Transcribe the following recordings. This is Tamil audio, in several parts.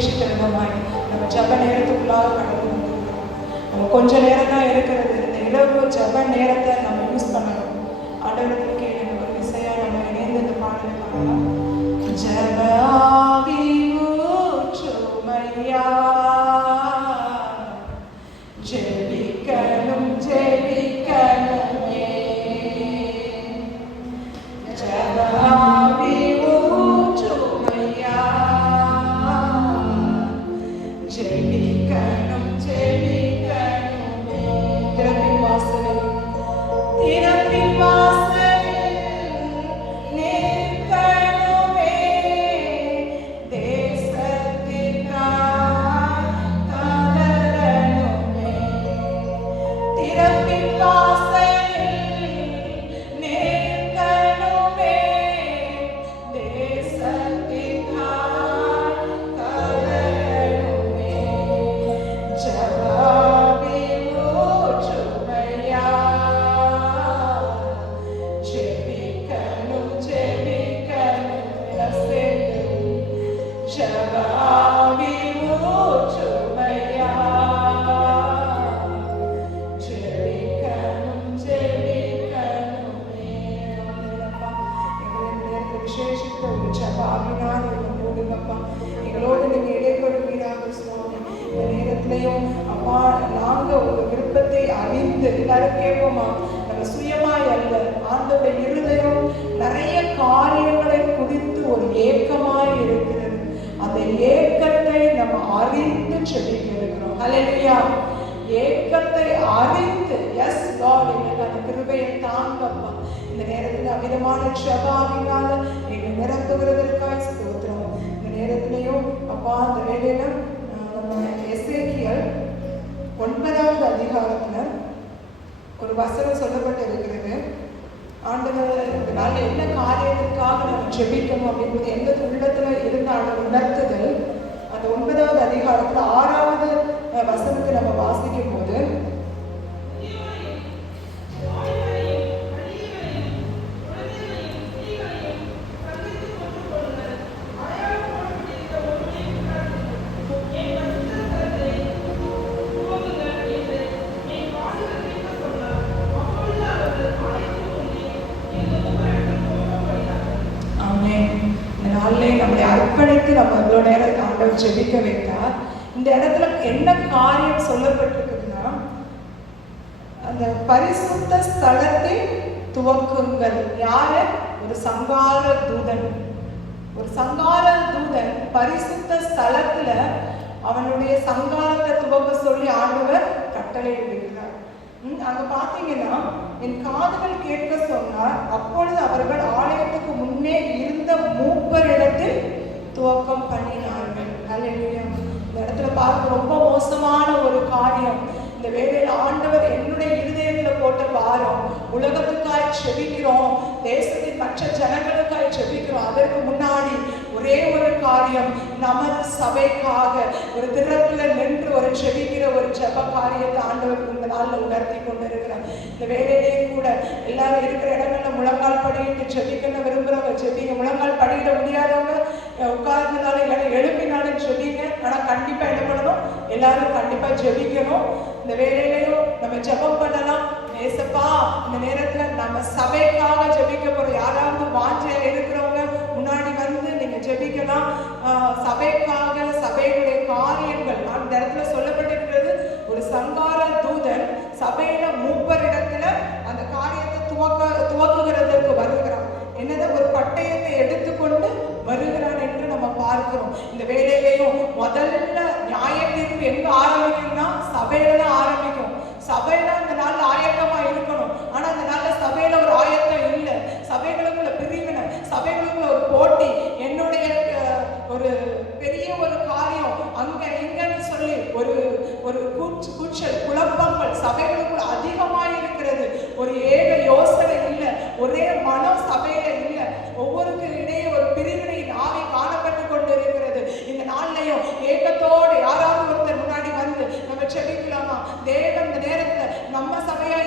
விசேஷித்த விதமாய் நம்ம ஜப நேரத்துக்குள்ளாக கடந்து கொண்டிருக்கிறோம். நம்ம கொஞ்ச நேரம் தான் இருக்கிறது. இந்த இரவு ஜப நேரத்தை நம்ம யூஸ் பண்ணணும். ஆண்டவருக்கு கேளுங்க. ஒரு விசையா நம்ம இணைந்து இந்த பாடலை பாடலாம். ஜப ஆவி ஊற்றுமையா, ஜெபிக்கணும் ஜெபிக்கணுமே. ஜப ஆவி ஊற்றுமையா, ஜெபிக்கணும் ஜெபிக்கணுமே. திறப்பின் வாசலில் திறப்பின் வாசலில் நிற்கணுமே. தேசத்திற்காய் கதறணுமே. திறப்பின் வாசலில் நிற்கணுமே. தேசத்திற்காய் கதறணுமே. ஜபாவி ஊற்றுமையா, ஜெபிக்கணும் ஜெபிக்கணும். ஜபாவி ஊற்றுமையா, ஜெபிக்கணும் ஜெபிக்கணுமே. ஆமென்ப்பா. எங்களுடைய விசேஷித்த ஒரு ஜபாவினால் எங்களோடுங்கப்பா, எங்களோடு நீங்க இடைப்படுவீராக சுவாமி. இந்த நேரத்திலையும் அப்பா நாங்க உங்க விருப்பத்தை அறிந்து எல்லாரும் கேட்போமா, நம்ம சுயமாய் அல்ல, ஆண்டோட இருதயம் நிறைய காரியங்களை குறித்து ஒரு ஏக்கமாய் இருக்கிறது. அந்த ஏக்கத்தை நம்ம அறிந்து செடிக்க இருக்கிறோம். ஹல்லேலூயா. ஏக்கத்தை அறிந்து, எஸ் லார்ட், எங்களுக்கு அந்த கிருபையை தாங்கப்பா. இந்த நேரத்தில் அமிதமான ஜபாவினால எங்களை நிரப்புகிறதற்காய் ஸ்தோத்திரம். இந்த நேரத்திலையும் அப்பா அந்த வேலையில நம்ம எசேக்கியேல் 9வது அதிகாரத்துல ஒரு வசனம் சொல்லப்பட்டு இருக்கிறது. ஆண்டவர் இந்த நாளில் என்ன காரியத்திற்காக நம்ம ஜெபிக்கணும் அப்படின்றது எந்த உள்ளத்துல இருந்த ஆண்டவர் உணர்த்துதல். அந்த 9வது அதிகாரத்துல 6வது வசனத்தை நம்ம வாசிக்கும் போது, நம்மளை அர்ப்பணித்து நம்ம இவ்வளோ நேரம் ஆண்டவர் ஜெபிக்க வைத்தார். இந்த இடத்துல என்ன காரியம் சொல்லப்பட்டிருக்குதுன்னா, அந்த பரிசுத்த ஸ்தலத்தில் துவக்குங்கள். யாரு? ஒரு சங்கார தூதன். ஒரு சங்கார தூதன் பரிசுத்த ஸ்தலத்துல அவனுடைய சங்காரத்தை துவக்க சொல்லி ஆண்டவர் கட்டளை இடுகிறார். அங்க பாத்தீங்கன்னா, என் காதுகள் கேட்க சொன்னார். அப்பொழுது அவர்கள் ஆலயத்துக்கு முன்னே இருந்த மூப்பரிடத்தில் துவக்கம் பண்ணினார்கள். ஹல்லேலூயா. இந்த இடத்துல பார்க்க ரொம்ப மோசமான ஒரு காரியம். இந்த வேளையில் ஆண்டவர் என்னுடைய இருதயத்துல போட்ட பாரம். உலகத்துக்காய் செபிக்கிறோம், தேசத்தின் மற்ற ஜனங்களுக்காய் செபிக்கிறோம். அதற்கு முன்னாடி ஒரே ஒரு காரியம், நமது சபைக்காக ஒரு திறப்புல நின்று ஒரு செபிக்கிற ஒரு ஜப காரியத்தை ஆண்டவர் இந்த நாளில் உணர்த்தி கொண்டு இருக்கிறார். இந்த வேலையிலேயும் கூட எல்லாரும் இருக்கிற இடங்கள்ல முழங்கால் படிட்டு செபிக்கணும் விரும்புறவங்க செபிங்க. முழங்கால் படிக்க முடியாதவங்க உட்கார்ந்தனாலும் இல்லைன்னா எழுப்பினாலும் செபிங்க. ஆனா கண்டிப்பா என்ன பண்ணணும்? எல்லாரும் கண்டிப்பா ஜெபிக்கணும். இந்த வேலையிலையும் நம்ம ஜெபம் பண்ணலாம். ஏசப்பா, இந்த நேரத்துல நம்ம சபைக்காக ஜெபிக்க போறோம். யாராவது வாஞ்சையில இருக்கிறவங்க முன்னாடி வந்து நீங்க ஜெபிக்கலாம். சபைக்காக, சபையுடைய காரியங்கள் அந்த இடத்துல சொல்லப்பட்டிருக்கிறது. ஒரு சங்கார தூதன் சபையில மூப்பரிடத்துல அந்த காரியத்தை துவக்குகிறதற்கு வருகிறான். என்னது? ஒரு பட்டயத்தை எடுத்துக்கொண்டு வருகிறான் என்று நம்ம பார்க்கிறோம். இந்த வேலையிலையும் முதல்ல நியாய தீர்ப்பு எங்க ஆரம்பிக்கும்னா சபையில தான் ஆரம்பிக்கும். சபையில அந்த நாள்ல ஆயத்தமா இருக்கணும். ஆனா அந்த நாள்ல சபையில ஒரு ஆயத்தம் இல்லை. சபைகளுக்குள்ள பிரிவினை, சபைகளுக்குள்ள ஒரு போட்டி, என்னுடைய ஒரு பெரிய ஒரு காரியம் அங்க இங்கன்னு சொல்லி ஒரு ஒரு கூச்சல் குழப்பங்கள் சபைகளுக்குள்ள அதிகமாக இருக்கிறது. ஒரு ஏக யோசனை இல்லை, ஒரே மனம் சபையில இல்லை. ஒவ்வொருக்கு இடையே ஒரு பிரிவினையின் ஆவி காணப்பட்டு கொண்டு இருக்கிறது. இந்த நாள்லையும் ஏகத்தோடு யாராவது ஒருத்தர் முன்னாடி வந்து நம்ம செபிக்கலாமா? தேவன் இந்த நேரத்துல நம்ம சபையா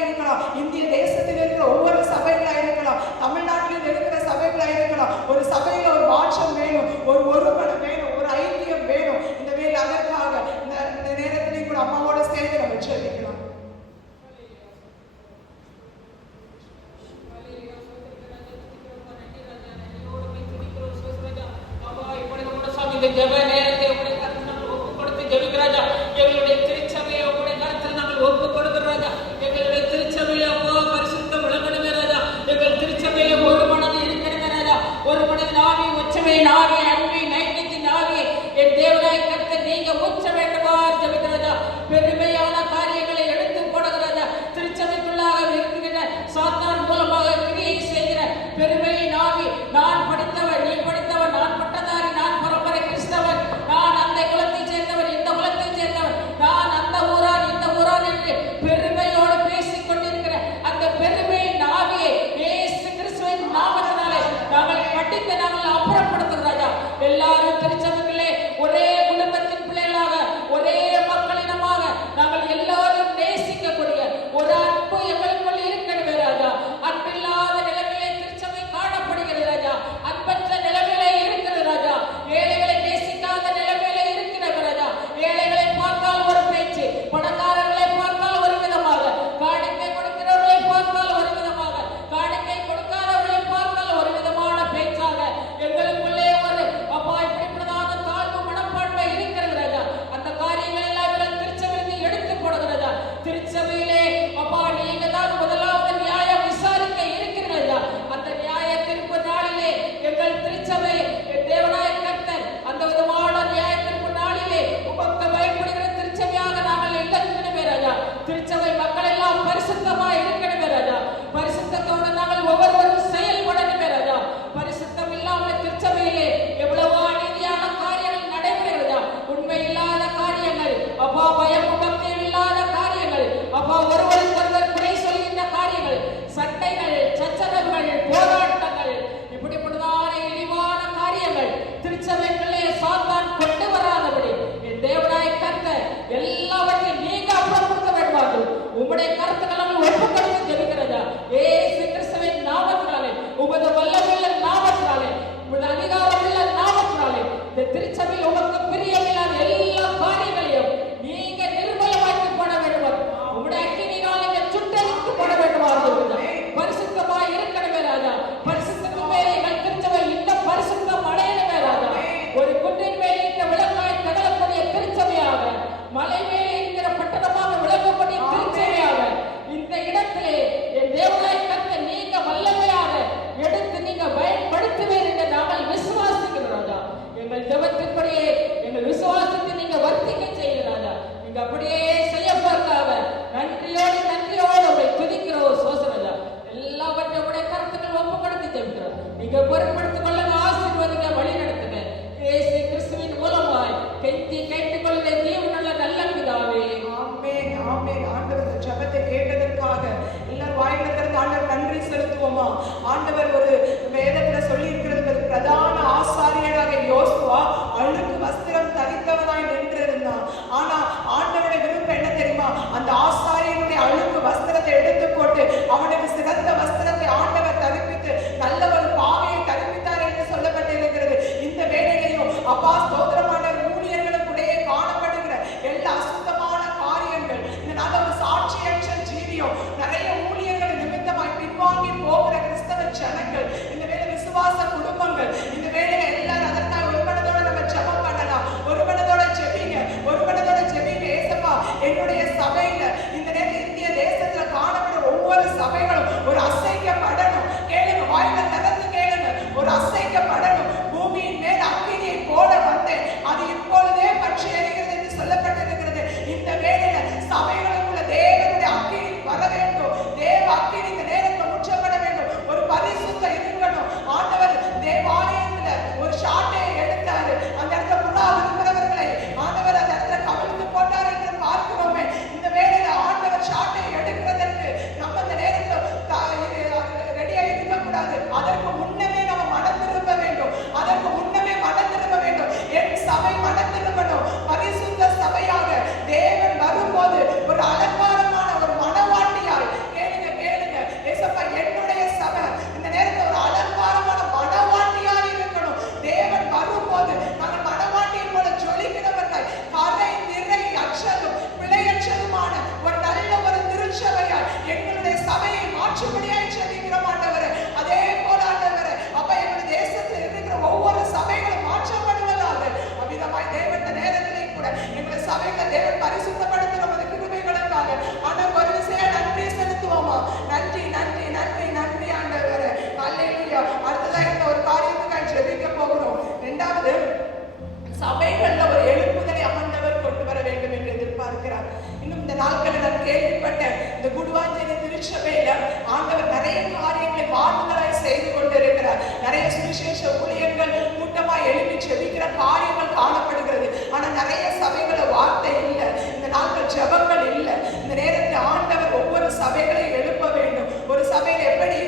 ஜெப நேரத்தை உங்களுடைய கருத்து நாங்கள் ஒப்பு கொடுத்து ஜெபிக்கிறாங்க. எங்களுடைய திருச்சபையை உங்களுடைய கருத்தில் நாங்கள் ஒப்பு கொடுக்கிறாங்க. எங்களுடைய திருச்சபையில அப்போ பரிசுத்தம் விளங்கணுமே ராஜா. எங்கள் திருச்சபையில ஒரு மனது இருக்கிறது ராஜா. ஒரு மனதின் ஆவி, உச்சமையின் ஆவி, அன்பின் ஐக்கியத்தின் ஆவி என் தேவனாய் கர்த்தர் நீங்க ஊற்ற வேண்டுமா ஜெபிக்கிறாங்க. பெருமையான காரியங்களை எடுத்து போடுகிறாங்க. திருச்சபைக்குள்ளாக இருக்கிற சாத்தான் மூலமாக கிரியை செய்கிற பெருமையின் ஆவி, நான் படித்தவன், நீ படித்தவன், நான் பட்டதாரி, நான் பரம்பரை கிறிஸ்தவன், நான் அந்த குலத்தை சேர்ந்தவன், இந்த குலத்தை சேர்ந்தவன், நான் அந்த ஊரான், இந்த ஊரான் என்று பெருமையோடு பேசிக் கொண்டிருக்கிற அந்த பெருமையின் ஆவியை இயேசு கிறிஸ்துவின் நாமத்தினாலே நாங்கள் கட்டித்து நாங்கள் அப்புறப்படுத்துகிறாயா. எல்லாரும் திருச்சபைகளே ஒரே குடும்பத்தின் பிள்ளைகளாக, ஒரே மக்களிடமாக நாங்கள் எல்லாரும் நேசிக்கக்கூடிய ஒரு அன்பு எங்களுக்குள் இருக்கணுமே ராஜா. அன்பில்லாத நிலைமையிலே திருச்சபை காணப்படுகிறது ராஜா. அன்பற்ற நிலைமையிலே இருக்கிறது ராஜா. ஏழைகளை நேசிக்காத நிலைமையிலே இருக்கிறது ராஜா. ஏழைகளை பார்த்தால் ஒரு பேச்சு, பணக்காரர்களை பார்த்தால் ஒரு விதமாக, காணிக்கை கொடுக்கிறவர்களை பார்த்தால் ஒரு விதமாக, காணிக்கை கொடுக்காதவர்களை பார்த்தால் ஒரு விதமான பேச்சாக எங்களுக்குள்ளே ஒரு அப்பா இப்படிப்பட்டதாக தாழ்வு மனப்பான்மை இருக்கிறது ராஜா. அந்த காரியங்கள் எல்லாம் இவர்கள் திருச்சபையில் எடுத்து போடுகிறதா. திருச்சபையிலே அப்பா நீங்க தான் முதலாவது நியாய விசாரிக்க இருக்கிறதா. அந்த நியாய தீர்ப்பு நாளிலே எங்கள் திருச்சபை தேவனாய கர்த்தர் அந்த விதமான நியாய தீர்ப்பு நாளிலே உமக்கு பயப்படுகிற திருச்சபையாக நாங்கள் இருக்கணுமே ராஜா. திருச்சபை மக்கள் எல்லாம் பரிசுத்தமாக இருக்கணுமே ராஜா. பரிசுத்தத்தோடு நாங்கள் ஒவ்வொருவரும் செயல்படணுமே ராஜா. பரிசுத்தம் இல்லாமல் திருச்சபையிலே எவ்வளவோ அநீதியான காரியங்கள் நடைபெறுகிறதா. உண்மை இல்லாத காரியங்கள், அப்பா பயம் பக்தியம் இல்லாத காரியங்கள், அப்பா ஒருவருக்கு ஒருவர் குறை சொல்கின்ற காரியங்கள், சண்டைகள், சச்சரவுகள், போராட்டங்கள், இப்படிப்பட்டதான இழிவான காரியங்கள் திருச்சபைக்குள்ளே சாத்தான் கொண்டு வராதபடி என் தேவனாய கர்த்தர் எல்லாவற்றையும் நீங்க அப்புறப்படுத்த வேண்டுமார்கள். உம்முடைய கருத்துக்களை ஒப்பு கொடுத்து ஜெபிக்கிறதா. இயேசு கிறிஸ்துவின் நாமத்தினாலே, உமது வல்லமையுள்ள நாமத்தினாலே, உமது அதிகாரமுள்ள நாமத்தினாலே இந்த திருச்சபையில் உமக்கு பிரியமில்லாத எல்லா காரியங்களையும் நீங்க நிர்மலமாக்கி போட வேண்டும். உம்முடைய அக்கினியால் நீங்க சுட்டரித்து போட வேண்டுமார்கள். பரிசுத்தமாய் இருக்கணுமே ராஜா. பரிசுத்தத்தின் மேலே எங்கள் திருச்சபை இன்னும் பரிசுத்தம் அடையணுமே ராஜா. ஒரு குன்றின் மேலே இந்த விளக்காய் தகலக்கூடிய திருச்சபையாக, மலை மேலே இருக்கிற பட்டணமாக விளங்கக்கூடிய திருச்சபையாக இந்த இடத்திலே என் தேவனாய கர்த்தர் நீங்க வல்லமையாக எடுத்து நீங்க பயன்படுத்துவீர் என்று நாங்கள் விசுவாசிக்கிறோம் ராஜா. எங்கள் ஜெபத்தின்படியே எங்கள் விசுவாசத்தை நீங்க வர்த்திக்க செய்கிறாரா. நீங்க அப்படியே செய்யப்போறதாக நன்றியோடு உங்களை துதிக்கிறோம் சோசராஜா. எல்லாவற்றையும் உடைய கருத்துக்கள் ஒப்பு கொடுத்து ஜெபிக்கிறோம். நீங்க பொருட்படுத்திக் கொள்ளுங்க, ஆசீர்வதிங்க, வழி நடத்துங்க. இயேசு கிறிஸ்துவின் மூலமாய் கெஞ்சி கேட்டுக்கொள்ளுங்க ஜீவனுள்ள நல்ல பிதாவே. ஆமென், ஆமென். ஆண்டவர் ஜெபத்தை கேட்டதற்காக எல்லாரும் வாயில திறந்து ஆண்டவர் நன்றி செலுத்துவோமா. ஆண்டவர் ஒரு வேதத்துல சொல்லி இருக்கிறது, பிரதான ஆசாரியராக யோசுவா அழுக்கு வஸ்திரம் தரித்தவனாய் நின்றிருந்தான். ஆனா ஆண்டவருடைய விருப்பம் என்ன தெரியுமா? அந்த ஆசாரியனுடைய அழுக்கு வஸ்திரத்தை எடுத்து போட்டு அவனுக்கு சிறந்த வஸ்திரத்தை ஆண்டவர் தரிப்பித்து நல்ல ஒரு பாவையை தரிப்பித்தார் என்று சொல்லப்பட்டிருக்கிறது. இந்த வேளையிலையும் அப்பா ஸ்தோத்திரமான ஊழியர்களுக்குடைய காணப்படுகிற எல்லா அசுத்தமான காரியங்கள், இந்த நாள் ஒரு சாட்சியற்ற ஜீவியம், நிறைய ஊழியர்கள் நிமித்தமாய் பின்வாங்கி போகிற கிறிஸ்தவ ஜனங்கள், இந்த வேளை விசுவாச குடும்பங்கள், இந்த வேளையில எல்லாரும் அதற்காக ஒருமனதோட நம்ம ஜெபம் பண்ணலாம். ஒருமனதோட ஜெபிங்க, ஒருமனதோட ஜெபிங்க. ஏசப்பா என்னுடைய சபையில இந்த நேரத்தில் இந்திய தேசத்துல காணப்படும் ஒவ்வொரு சபைகளும் ஒரு அசைக்கப்படணும். கேளுங்க, வாயில திறந்து கேளுங்க, ஒரு அசைக்கப்படணும். பூமியின் மேல் அக்கினியை போட வந்தேன், அது இப்பொழுதே பற்றி எரிகிறது என்று சொல்லப்பட்டிருக்கிறது. இந்த வேளையில சபைகளுக்குள்ள தேவனுடைய அக்கினி வர வேண்டும். தேவ அக்கினி இந்த நேரத்தில் முற்றப்பட வேண்டும். ஒரு பரிசுத்த இருக்கணும். ஆண்டவர் தேவாலயத்துல ஒரு ஷாட்டையை எடுத்தாரு. அந்த இடத்துல புறா இருக்கிறவர்களை ஆண்டவர் அந்த இடத்துல கவிழ்த்து போட்டார் என்று பார்க்கிறோமே. இந்த வேளையில ஆண்டவர் ஷாட்டை எடுக்கிறதற்கு நம்ம இந்த நேரத்தில் ரெடியா இருக்கக்கூடாது. அதற்கு முன்னமே நம்ம மனம் திரும்ப வேண்டும். அதற்கு முன்னமே மனம் திரும்ப வேண்டும். என் சபை மனம் திரும்பணும். பரிசுத்த சபையாக தேவன் வரும்போது ஒரு அலங்காரமான ஒரு மனவாட்டியாய் கேளுங்க, கேளுங்க ஏசப்பா, என்னுடைய சபை இந்த நேரத்தில் ஒரு அலங்காரமான மனவாட்டியாய் இருக்கணும். தேவன் வரும்போது நாங்கள் மனவாட்டியை போல ஜொலிக்கிறவர்கள், கரை நிறை அற்றதும் பிழையற்றதுமான ஒரு நல்ல ஒரு திருச்சபையாய் எங்களுடைய சபையை மாற்றும்படியாய் ஜெபிக்கிறோம் ஆண்டவரே. அதே போல நான் கேள்விப்பட்டேன், இந்த குடுவாஞ்சேரி திருச்சபையில ஆண்டவர் நிறைய காரியங்களை மாறுதலாய் செய்து கொண்டிருக்கிறார். நிறைய சுவிசேஷ ஊழியர்கள் கூட்டமாய் எழுப்பி செபிக்கிற காரியங்கள் காணப்படுகிறது. ஆனா நிறைய சபைகள வார்த்தை இல்லை, இந்த நாட்கள் ஜெபங்கள் இல்லை. இந்த நேரத்தில் ஆண்டவர் ஒவ்வொரு சபைகளையும் எழுப்ப வேண்டும். ஒரு சபையில எப்படி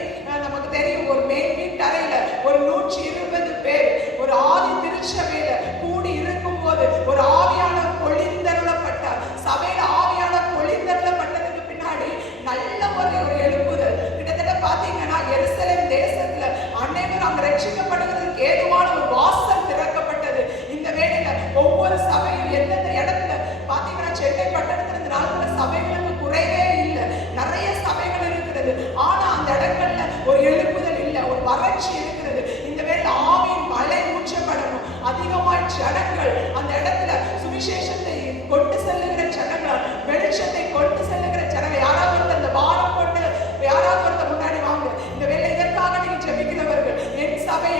நமக்கு தெரியும், ஒரு மேல் வீட்டறையில ஒரு 120 பேர் ஒரு ஆதி திருச்சபையில கூடி இருக்கும் போது ஒரு ஆவியான பொழிந்தருளப்பட்டார். சபையில ஆவியான பொழிந்தருளப்பட்டதுக்கு பின்னாடி நல்ல ஒரு எழுப்புதல். கிட்டத்தட்ட பாத்தீங்கன்னா எருசலேம் தேசத்துல அனைவரும் அங்க ரட்சிக்கப்படுவதற்கு ஏதுவான ஒரு வாசல் திறக்கப்பட்டது. இந்த வேளையில ஒவ்வொரு சபையும் எந்தெந்த இடத்துல பாத்தீங்கன்னா சென்னை பட்டணத்துல இந்த நாட்கள சபைகளுக்கு குறைவே இல்லை, நிறைய சபைகள் இருக்கிறது. ஆனா அந்த இடங்கள்ல ஒரு எழுப்புதல் இல்லை, ஒரு வறட்சி இருக்கிறது. இந்த வேளையில ஆவியின் மழை ஊற்றப்படணும். அதிகமாய் ஜனங்கள் அந்த இடத்துல சுவிசேஷத்தை கொண்டு செல்லுகிற ஜனங்கள், வெளிச்சத்தை கொண்டு செல்லுகிற ஜனங்கள். யாராவது ஒருத்தர் அந்த பாரம் கொண்டு யாராவது ஒருத்தர் முன்னாடி வாங்க. இந்த வேலை இதற்காக நீங்க ஜெபிக்கிறவர்கள், என் சபை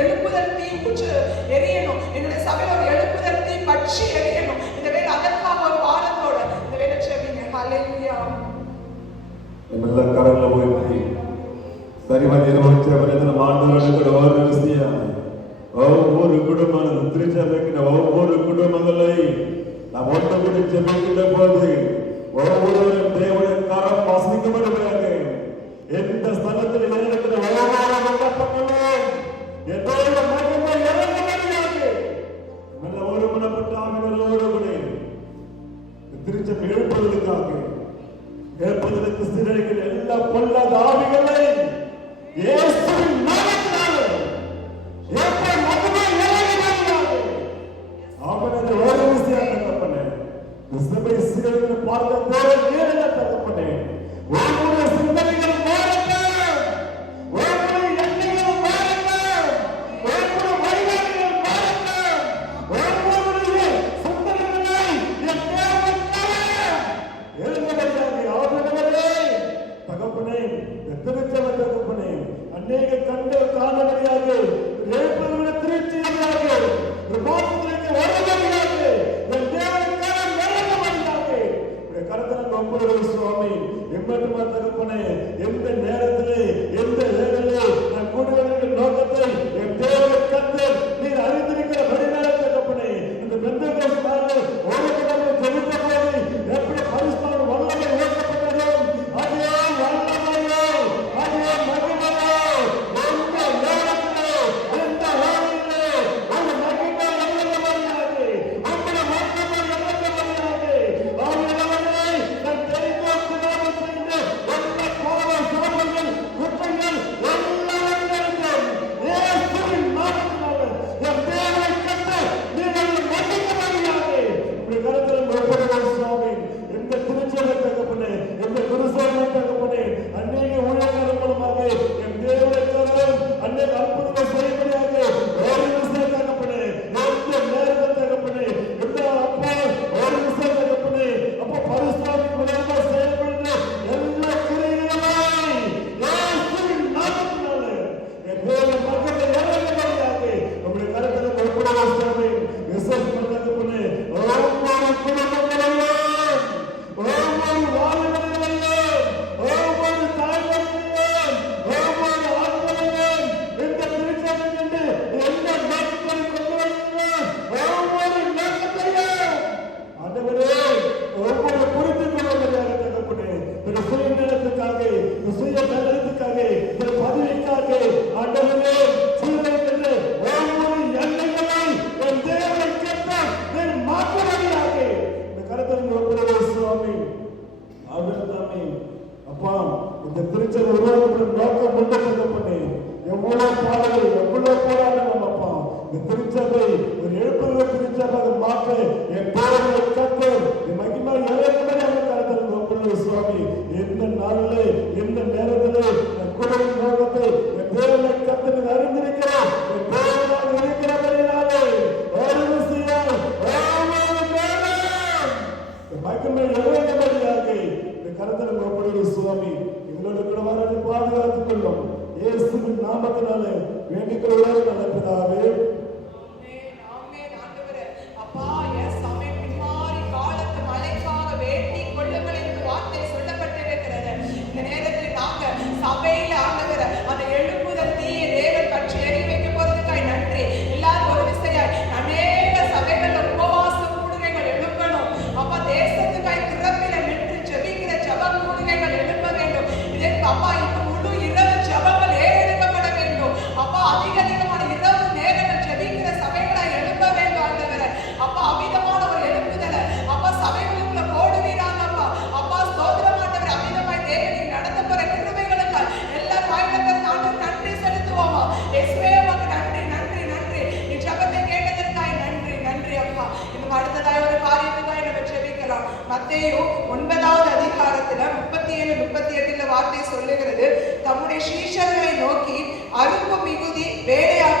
எழுப்புதல் தீ ஊற்று எரியணும், என்னுடைய சபையில ஒரு எழுப்புதல் தீ பற்றி எரியணும். இந்த வேலை அதற்காக ஒரு வாரத்தோட இந்த வேலை ஜெபிங்க. ஹல்லேலூயா. ಎಲ್ಲ ಕರಲ್ಲ ಹೋಗಿ ಸರಿವಾಗಿ ಅವರೆಲ್ಲ ಮಾಡುವ ஒவ்வொரு குடும்பங்களும் திருச்சபைக்கிற ஒவ்வொரு குடும்பங்களை நாம் ஒன்று கூடி ஜெபிக்கின்ற போது ஒவ்வொருவரும் தேவனுடைய கரம் வசிக்கப்படுகிறாங்க. எந்த ஸ்தலத்தில் இருக்கிற ஒவ்வொரு விண்ணப்பங்களும் எதோட மகிமை இறங்குகிறார்கள். நல்ல ஒருமனப்பட்ட ஆவிகளோடு கூட திருச்சபை எழுப்புவதற்காக எழுப்புவதற்கு சிறைகள் எல்லா பொல்லாத ஆவிகளை இயேசுவின் நாமத்தினாலே ஏற்ற மகிமை இறங்குகிறார்கள். அவனது ஒரு விஷயம் தகப்பனே, சபை சிறைகளை பார்த்த தேவன் ஏழை தகப்பனே, ஒவ்வொரு சிந்தனைகள் மாறட்டும்.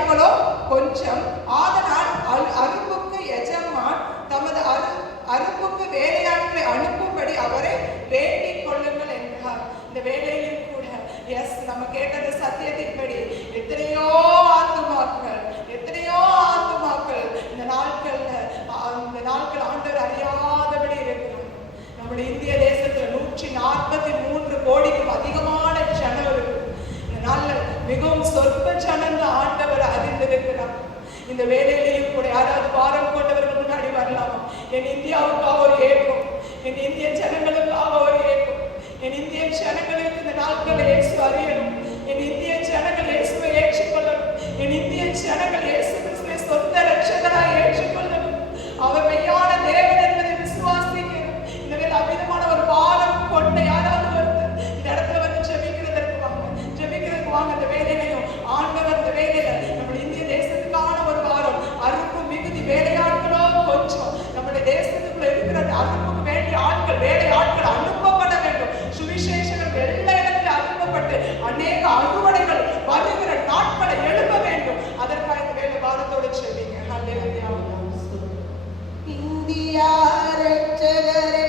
வேலையாட்களோ கொஞ்சம். ஆதலால் அரும்புக்கு எஜமான் தமது அரும்புக்கு வேலையாட்களை அனுப்பும்படி அவரை வேண்டிக் கொள்ளுங்கள் என்றார். இந்த வேலையிலும் கூட நம்ம கேட்டது சத்தியத்தின்படி எத்தனையோ ஆத்துமாக்கள் இந்த நாட்கள் ஆண்டவர் அறியாதபடி இருக்கிறார். நம்முடைய இந்திய தேசத்துல 143 கோடிக்கும் அதிகமான ஜனம் இருக்கு. இந்த நாள்ல மிகவும் சொற்ப ஜனம் ஆண்டவர் அறிந்திருக்கிறார். இந்த வேலையிலையும் கூட யாராவது பாரம் கொண்டவர்கள் முன்னாடி வரலாமா? என் இந்தியாவுக்காக ஒரு ஏக்கம், என் இந்திய ஜனங்களுக்காக ஒரு ஏக்கம். என் இந்திய ஜனங்களுக்கு இந்த நாட்களை இயேசு அறியணும். என் இந்திய ஜனங்கள் இயேசுவை ஏற்றுக்கொள்ளணும். என் இந்திய ஜனங்கள் இயேசு கிறிஸ்துவை சொந்த ரட்சகராய் ஏற்றுக்கொள்ளணும். அவர் மெய்யான தேவன் என்பதை விசுவாசிக்கணும். இந்த வேலை அமிதமான ஒரு பாரம் கொண்ட யாராவது வருது இந்த இடத்துல வந்து ஜெபிக்கிறதுக்கு வாங்க. இந்த வேலையிலையும் ஆண்டவர் இந்த வேலையில நம்முடைய இந்திய தேசத்துக்கான ஒரு வாரம் அறுப்பு மிகுதி வேலையாட்களோ கொஞ்சம். நம்முடைய தேசத்துக்குள்ள இருக்கிற அறுப்புக்கு வேண்டிய வேலை ஆட்கள் அனுப்பப்பட வேண்டும். சுவிசேஷங்கள் எல்லா இடத்துல அனுப்பப்பட்டு அநேக அறுவடைகள் வருகிற நாட்களை எழுப்ப வேண்டும். அதற்காக இந்த வேலை வாரத்தோடு செல்வீங்க. இந்தியா ரட்சகரே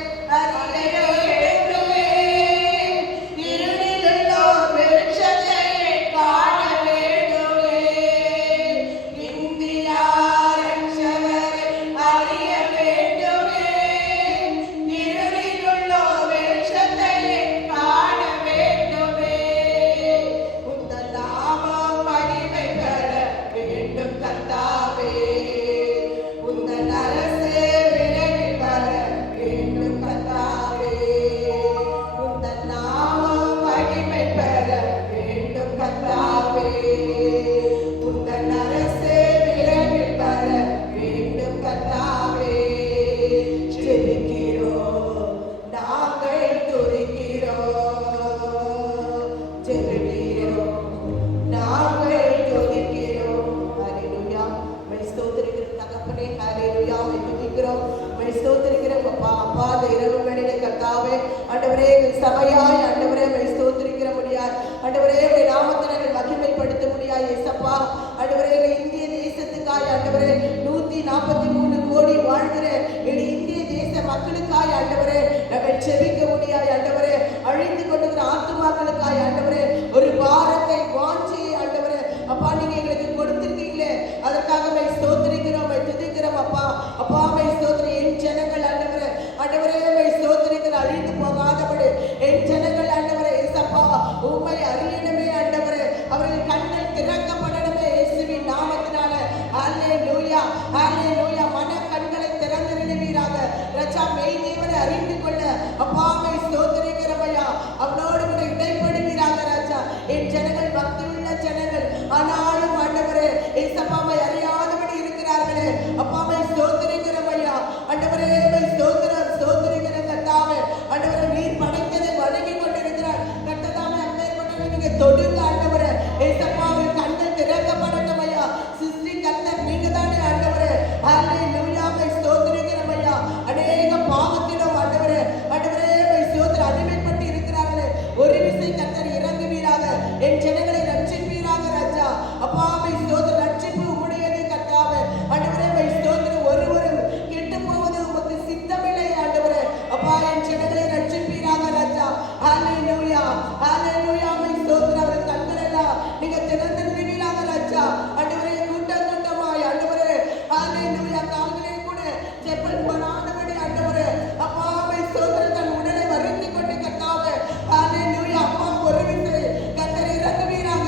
சபையாய் ஆண்டவரே ஸ்தோத்திரிக்கிற முடியாது. ஆண்டவரே நாமத்தை மகிமைப்படுத்த முடியாது. ஏசப்பா ஆண்டவரே இந்திய தேசத்துக்காய் ஆண்டவரே 143 கோடி வாழ்கிற இந்திய தேச மக்களுக்காய் ஆண்டவரே நாங்கள் செபிக்க முடியாது. ஆண்டவரே அழிந்து கொண்டிருக்கிற ஆத்துமாக்களுக்காய் ஆண்டவரே ஒரு பாரத்தை வாஞ்சி ஆண்டவரே அப்பா நீங்க எங்களுக்கு கொடுத்திருக்கீங்களே அதற்காக ஸ்தோத்திரிக்கிறோம், துதிக்கிறோம். அப்பா ஸ்தோத்திரி என் ஜனங்கள் ஆண்டவரே ஸ்தோத்திரிக்கிற அழிந்து போகாதபடி என் ஜனங்கள் ஆண்டவரே ஏசப்பா உம்மை அறியணுமே ஆண்டவரே. அவர்கள் கண்கள் திறக்கப்படணுமே இயேசுவின் நாமத்தினால. ஹல்லேலூயா ஹல்லேலூயா. மன கண்களை திறந்திருவீராக ரட்சா மெய் தேவனை அறிந்து கொள்ள அப்பாவை ஸ்தோத்திரிக்கிறவையா அவனோடு கூட இடைப்படுவீராக ராஜா. என் ஜனங்கள் பக்தி உள்ள ஜனங்கள் ஆனாலும் ஆண்டவரே ஏசப்பாவை அறியாதபடி இருக்கிறார்களே அப்பாவை ஸ்தோத்திரிக்கிறவையா ஆண்டவரே ஸ்தோத்திரிக்கிற கர்த்தாவே ஆண்டவரே நீர் படைத்ததை வணங்கி கொண்டிருக்கிறார் கர்த்தாவே அப்பேற்பட்ட நீங்க தொடுங்க ஆண்டவரே ஏசப்பாவை கண்கள் திறக்கப்படணுமையா. சிஸ்டி கர்த்தர் நீங்க தானே ஆண்டவரே. ஹல்லேலூயா ஸ்தோத்திரிக்கிறவையா. அநேக பாவத்திலும் ஆண்டவரே ஸ்தோத்திர அடிமைப்பட்டு இருக்கிறார்களே ஒரு விசை கர்த்தர் இறங்குவீராக என் ஜனங்களை ரட்சிப்பீராக ராஜா. அப்பாவை ஸ்தோத்திர ரட்சிப்பு உம்முடையது கர்த்தாவே ஆண்டவரே ஸ்தோத்திர ஒருவரும் கெட்டு போவது உமக்கு சித்தமில்லை ஆண்டவரே. அப்பா என் ஜனங்களை ரட்சிப்பீராக ராஜா. ஹல்லேலூயா ஹல்லேலூயா ஸ்தோத்திர அவர் கண்கள் எல்லாம் நீங்க திறந்திருப்பீராக ராஜா. ஆண்டவரே கூட்டமாய் ஆண்டவரே ஹல்லேலூயா கால்களே கூட செப்பல் போடாதபடி ஆண்டவரே அப்பாவை ஸ்தோத்திர தன் உடலை வருத்தி கொண்டு கர்த்தாவே ஹல்லேலூயா அப்பா ஒரு விசை கர்த்தர் இறங்குவீராக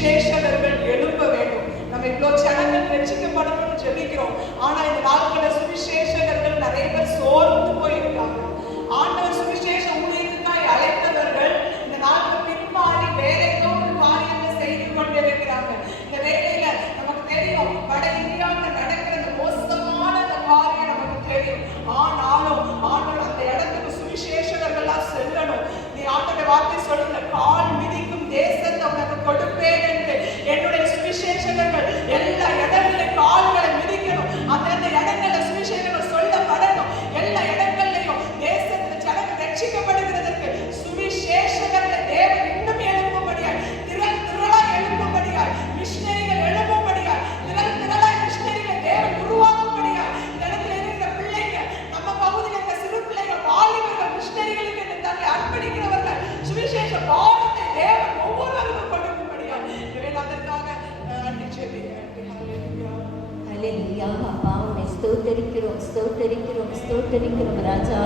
சுவிசேஷகர்கள் எழும்ப வேண்டும். நம்ம இவ்வளவு ஜனங்கள் ரட்சிக்கப்படணும்னு ஜெபிக்கிறோம். ஆனா இந்த நாட்களில் சுவிசேஷகர்கள் நிறைய பேர் சோர்ந்து போயிருக்காங்க. ஆண்டவர் சுவிசேஷ ஊழியத்துக்காய் அழைத்தவர்கள் இந்த நாட்டில் பின்மாறி வேற ஏதோ ஒரு காரியத்தை செய்து கொண்டிருக்கிறாங்க. இந்த வேலையில நமக்கு தெரியும், வட இந்தியாவில் நடக்கிற இந்த மோசமான அந்த காரியம் நமக்கு தெரியும். ஆனாலும் ஆண்டவர் அந்த இடத்துக்கு சுவிசேஷகர்களா செல்லணும். நீ ஆண்டவர் வார்த்தை சொல்லுங்க, கால் மிதிக்கும் தேசத்தை உனக்கு கொடுப்பேன் என்று. என்னுடைய சுவிசேஷகர்கள் எல்லா இடங்களிலும் கால்களை மிதிக்கணும். அந்த இடங்கள்ல சுவிசேஷகர்கள் சொல்லப்படணும். எல்லா இடங்கள்லையும் தேசத்துல ஜனங்கள் ரட்சிக்கப்படுகிறதற்கு சுவிசேஷகர்கள் தேவன் இன்னும் எழுப்பும்படியாய், திரளா எழுப்பும்படியாய், மிஷனரிகள் எழுப்பும்படியாய், திரளாய் மிஷனரிகள் தேவன் உருவாக்கும்படியாய், இந்த இடத்துல இருக்கிற பிள்ளைங்க, நம்ம பகுதியில் இருக்கிற சிறு பிள்ளைகள், வாலிபர்கள், மிஷனரிகளுக்கு தன்னை அர்ப்பணிக்கிறவர்கள் சுவிசேஷ பாரத்தை தேவன் ஒவ்வொருவருக்கும் கொடுக்கும்படியாய். எனவே அதற்காக நன்றி செலுத்துகிறேன். ஹல்லேலூயா. அப்பா உம்மை ஸ்தோத்தரிக்கிறோம், ஸ்தோத்தரிக்கிறோம், ஸ்தோத்தரிக்கிறோம் ராஜா.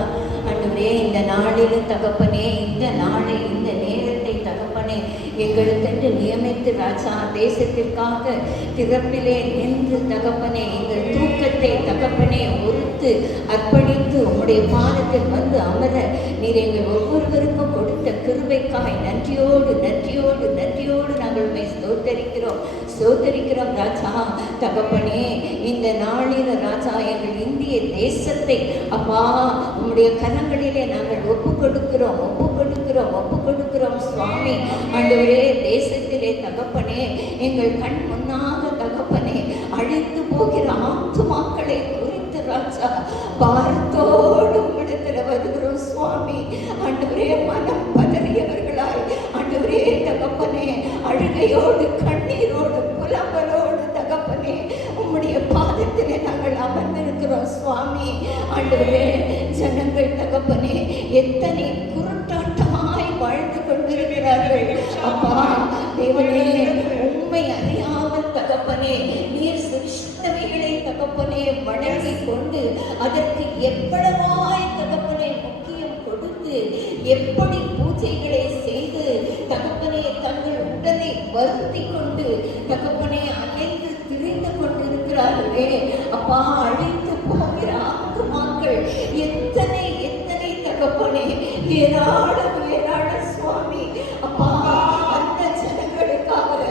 ஆண்டவரே, இந்த நாளிலும் தகப்பனே, இந்த நாளை, இந்த நேரத்தை தகப்பனே எங்களுக்கென்று நியமித்து ராஜா, தேசத்திற்காக திறப்பிலே நின்று தகப்பனே எங்கள் தூக்கத்தை தகப்பனே ஒருத்து அர்ப்பணித்து உம்முடைய பாதத்தில் வந்து அமர நீர் எங்கள் ஒவ்வொருவருக்கும் கொடுத்த கிருபைக்காய் நன்றியோடு நன்றியோடு நன்றியோடு நாங்கள் உம்மை ஸ்தோத்தரிக்கிறோம், ஸ்தோத்தரிக்கிறோம் ராஜா. தகப்பனே, இந்த நாளில் ராஜா எங்கள் இந்திய தேசத்தை அப்பா உம்முடைய கரங்களிலே நாங்கள் ஒப்பு கொடுக்கிறோம், ஒப்பு கொடுக்கிறோம், ஒப்பு கொடுக்கிறோம் சுவாமி. ஆண்டவரே, தேசத்திலே தகப்பனே எங்கள் கண் முன்னாக தகப்பனே அழித்து போகிற ஆத்துமாக்களை குறித்து ராஜா பாரத்தோடு உம்மிடத்துல வருகிறோம் சுவாமி. ஆண்டவரே, மனம் பதறியவர்களாய் ஆண்டவரே தகப்பனே அழுகையோடு கண்ணீரோடு புலம்பலோடு தகப்பனே உம்முடைய பாதத்திலே நாங்கள் அமர்ந்திருக்கிறோம் சுவாமி. ஆண்டவரே, ஜனங்கள் தகப்பனே எத்தனை குருட்டாட்டமாய் வாழ்ந்து கொண்டிருக்கிறார்கள் அப்பா. தேவனே, உண்மை அறியாமல் தகப்பனே நீர் சிருஷ்டவைகளை தகப்பனே வணங்கி கொண்டு அதற்கு எவ்வளவாய் தகப்பனே முக்கியம் கொடுத்து எப்படி பூஜைகளை செய்து தகப்பனே தங்கள் உடலை வருத்தி கொண்டு தகப்பனே அலைந்து திரிந்து கொண்டிருக்கிறார்களே அப்பா. அழித்து போகிற ஆத்துமாக்கள் எத்தனை எத்தனை தகப்பனே, ஏராளம் ஏராள சுவாமி அப்பா. அந்த ஜனங்களுக்காக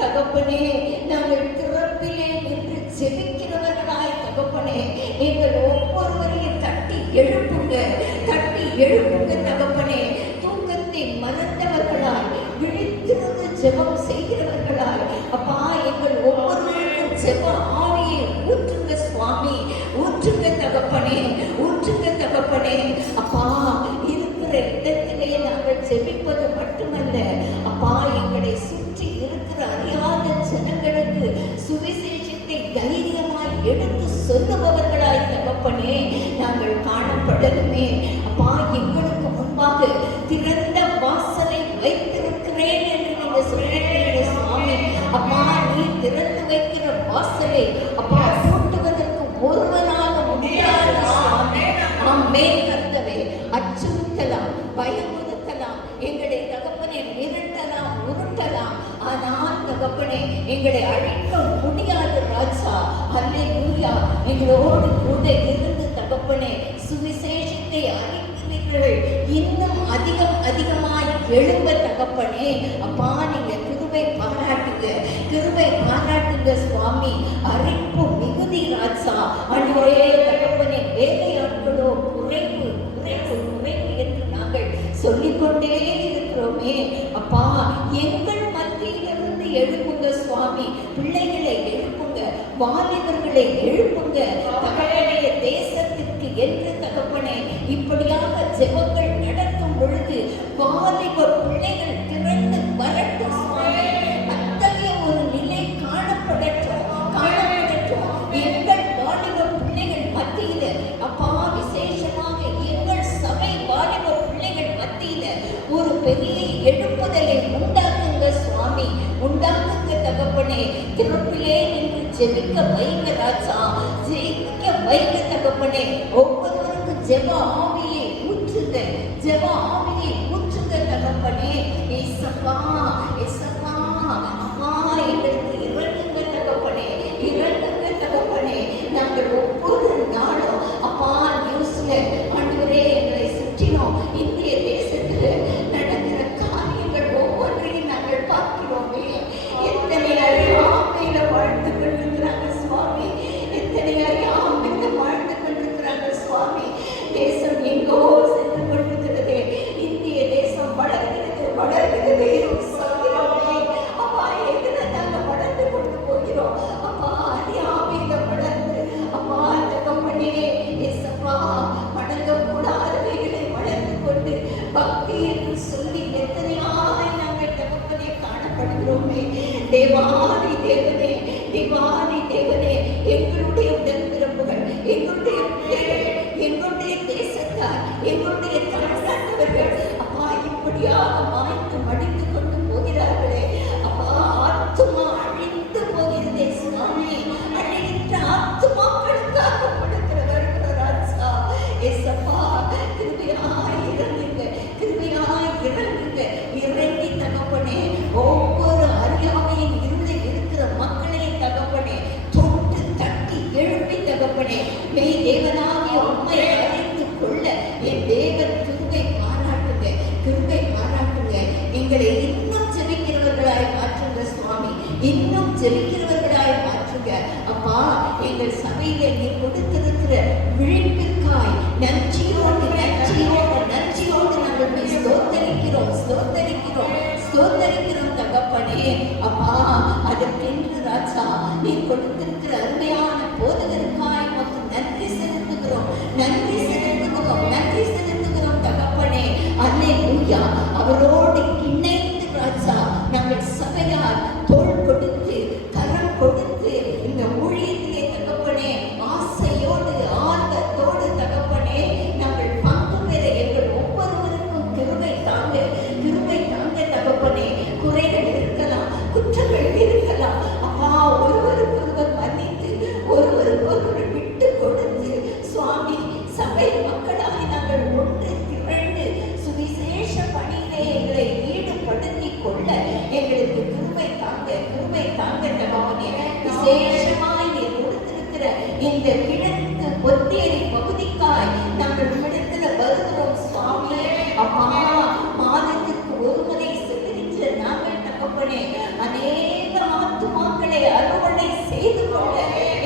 தகப்பனே நாங்கள் திறப்பிலே நின்று ஜெபிக்கிறவர்களாய் தகப்பனே எங்கள் ஒவ்வொருவரையும் தட்டி எழுப்புங்க, தட்டி எழுப்புங்க தகப்பனே. தூக்கத்தை மறந்தவர்களாய் விழித்திருந்து ஜெபம் செய்கிறவர்களாய் அப்பா எங்கள் ஒவ்வொருவருக்கும் ஜெப ஆவியை ஊற்றுங்க சுவாமி, ஊற்றுங்க தகப்பனே, ஊற்றுங்க தகப்பனே அப்பா. இருக்கிற இடத்திலே நாங்கள் ஜெபிப்பது மட்டுமல்ல அப்பா, எங்களை சுற்றி இருக்கிற அறியாத ஜனங்களுக்கு சுவிசேஷத்தை தைரியமாய் எடுத்து சொல்லுபவர்களாய் தகப்பனே நாங்கள் காணப்படலுமே அப்பா. எங்களுக்கு முன்பாக திறந்த வாசலை வைத்திருக்கிறேன் என்று நீங்க சொல்லிருக்கிறீங்க சுவாமி அப்பா. நீ திறந்து வைக்கிற வாசலை அப்பா பூட்டுவதற்கு ஒருவனாக முடியாது சுவாமி. ஆமென் கர்த்தவே. அச்சுறுத்தலாம், பயமுறுத்தலாம், எங்களை தகப்பனே மிரட்டலாம், உருட்டலாம், ஆனால் தகப்பனே எங்களை அழிக்க முடியாது ராஜா. அல்லேலூயா. எங்களோடு கூட இருந்து தகப்பனே சுவிசேஷத்தை அறிவிக்கிறீர்கள். இன்னும் அதிகம் அதிகமாய் எழும்ப தகப்பனே அப்பா. நீங்க கிருபை பாராட்டுங்க, கிருபை பாராட்டுங்க சுவாமி. அரிப்பு மிகுதி ராஜா. ஆண்டவரே தகப்பனே, வேலையாட்களோ குறைவு குறைவு குறைவு என்று நாங்கள் சொல்லிக்கொண்டே இருக்கிறோமே அப்பா. எங்கள் மத்தியிலிருந்து எழுப்புங்க சுவாமி. பிள்ளைகளை எழுப்புங்க, வாலிபர்களை எழுப்புங்க தகப்பனே. தேசத்திற்கு என்று தகப்பனே இப்படியாக ஜெபங்கள் நடக்கும் பொழுது வாலிப பிள்ளைகள் திறந்து வரட்டும் சுவாமி. அத்தகைய ஒரு நிலை காணப்படட்டும், காணப்படட்டும் எங்கள் வாலிப பிள்ளைகள் மத்தியில அப்பா. விசேஷமாக எங்கள் சபை வாலிப பிள்ளைகள் மத்தியில ஒரு பெரிய எழுப்புதலை உண்டாக்குங்க சுவாமி, உண்டாக்குங்க தகப்பனே. திறப்பிலே நின்று ஜெபிக்க வைங்க ராஜா, ஜெபிக்க வைங்க தகப்பனே. ஒவ்வொருவருக்கு ஜெப ஆவியை ஊற்றுங்க, ஜெப ஆவியை ஊற்றுங்க தகப்பனே. ஏசப்பா, ஏசப்பா அப்பா. தேவாதி தேவனே, தேவாதி தேவனே, எங்களுடைய உடன்பிறப்புகள், எங்களுடைய பிள்ளைகள், எங்களுடைய தேசத்தார், எங்களுடைய தமிழ்நாட்டவர்கள் அப்பா இப்படியாக மாய்ந்து மடிந்து கொண்டு போகிறார்களே அப்பா, ஆத்துமா அழிந்து போகிறதே சுவாமி. அழிகின்ற ஆத்துமாக்களுக்காக படுக்கிறவர்கள் ராஜா ஏசப்பா, கிருபையாய் இறங்குங்க, கிருபையாய் இறங்குங்க, இறங்கி தகப்பனே ஒவ்வொரு அறியாமையின் இருந்து இருக்கிற மக்களே தகப்பனே தொட்டு தட்டி எழுப்பி தகப்பனே மெய் தேவனாகிய உண்மை அறிந்து கொள்ள என் தேவன் கிருபை பாராட்டுங்க, கிருபை பாராட்டுங்க. எங்களை இன்னும் ஜெபிக்கிறவர்களாய் மாற்றுங்க சுவாமி, இன்னும் ஜெபிக்கிறவர்களாய் மாற்றுங்க அப்பா. எங்கள் சபையில நீ கொடுத்திருக்கிற விழிப்பிற்காய் நன்றியோடு நன்றியோடு நன்றியோடு நாங்கள் ஸ்தோத்தரிக்கிறோம், ஸ்தோத்தரிக்கிறோம், ஸ்தோத்தரிக்கிறோம் தகப்பனே அப்பா. அதற்கென்று ராஜா நீ கொடுத்திருக்கிற அருமையான போதகருக்காய் உமக்கு நன்றி செலுத்துகிறோம், நன்றி செலுத்துகிறோம், நன்றி செலுத்துகிறோம் தகப்பனே. அல்லேலூயா. அவரோடு இணைந்து ராஜா நாங்கள் சபையார் தோள் கொடுத்து கரம் கொடுத்து இந்த ஊழியத்திலே தகப்பனே ஆசையோடு ஆர்வத்தோடு தகப்பனே நாங்கள் பங்கு பெற எங்கள் ஒவ்வொருவருக்கும் கிருபை தாங்க, கிருபை தாங்க தகப்பனே. குறைகள் இருக்கலாம், குற்றங்கள் இருக்கலாம் அப்பா, ஒருவருக்கொருவர் மன்னித்து ஒருவருக்கொருவர் விட்டு கொடுத்து சுவாமி சபை மக்களாகி நாங்கள் ஒன்று திரண்டு சுவிசேஷ பணியிலே எங்களை ஈடுபடுத்திக் கொள்ள எங்களுக்கு கிருபை தாங்க, கிருபை தாங்க தகப்பனே. விசேஷமாய் நீ கொடுத்திருக்கிற இந்த கிழக்கு பொத்தேரி பகுதிக்காய் நாங்கள் இடத்துல வருகிறோம் சுவாமி அப்பா. மாதத்திற்கு ஒரு முறை செலுகின்ற நாங்கள் தகப்பனே அநேக ஆத்துமாக்களை அறுவடை செய்து கொள்ள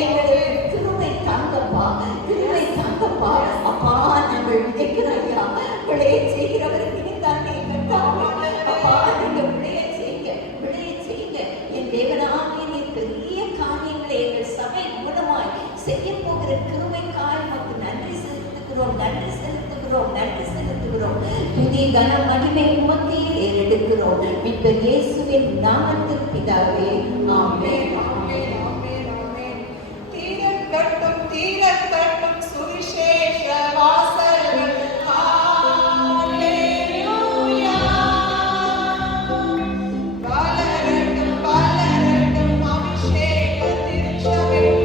எங்களுக்கு கிருபை தாங்கப்பா, கிருபை தாங்கப்பா அப்பா. நாங்கள் விதைக்கிறாயா விளைய செய்கிறவர் நீதானே கர்த்தாவே அப்பா. நீங்க விளைய செய்யுங்க, விளைய செய்யுங்க என் தேவனாகிய நீ பெரிய காரியங்களை எங்கள் சபை மூலமாய் செய்ய போகிற கிருபைக்காய் உமக்கு நன்றி செலுத்துகிறோம், நன்றி செலுத்துகிறோம், நன்றி செலுத்துகிறோம். துதி கனம் மகிமை உமக்கே ஏறெடுக்கிறோம் மீட்பர் இயேசுவின் நாமத்தில் பிதாவே ஆமென். ஆமென், ஆமென், ஆமென். தீரக்கட்டும், தீரக்கட்டும் சுவிசேஷ வாசல்கள். ஹல்லேலூயா. வளரட்டும், வளரட்டும் அபிஷேக திருச்சபைகள்.